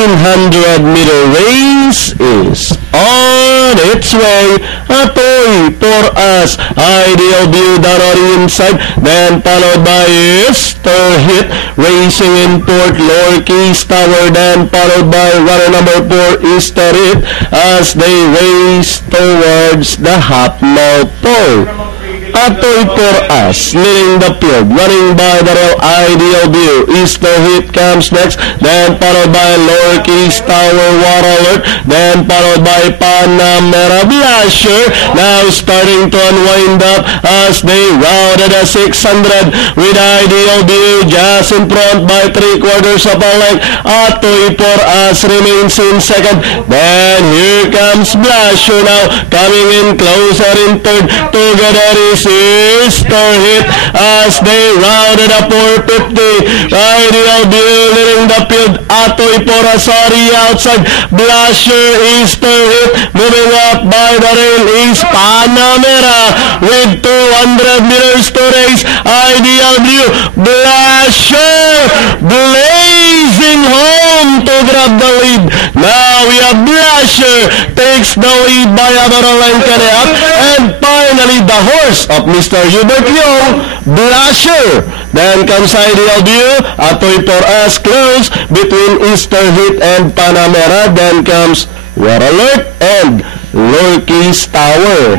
100-meter race is on its way. Atoy for us. Ideal View down on the inside. Then followed by Easter Hit racing in fourth. Lower Keys Tower. Then followed by runner number 4 Easter Hit as they race towards the half-mile pole. Atoy for us, leading the field, running by the rail. Ideal View. Easter Hit comes next, then followed by Lower Keys Tower, War Alert, then followed by Panamera. Blasher now starting to unwind up as they rounded a 600 with Ideal View just in front by 3/4 of a length. Atoy for us remains in second, then here comes Blasher now coming in closer in third. Together is Easter Hit as they rounded up 450. Ideal View leading the field. Atoy for us outside. Blasher, Easter Hit moving up by the rail is Panamera with 200 meters to race. Ideal View, Blasher blazing home to grab the lead. Now we have Blasher takes the lead by about a length and a half, and finally the horse of Mr. Hubert Young, Blasher. Then comes Ideal View. Atoy for us close between Easter Hit and Panamera. Then comes War Alert and Lower Keys Tower.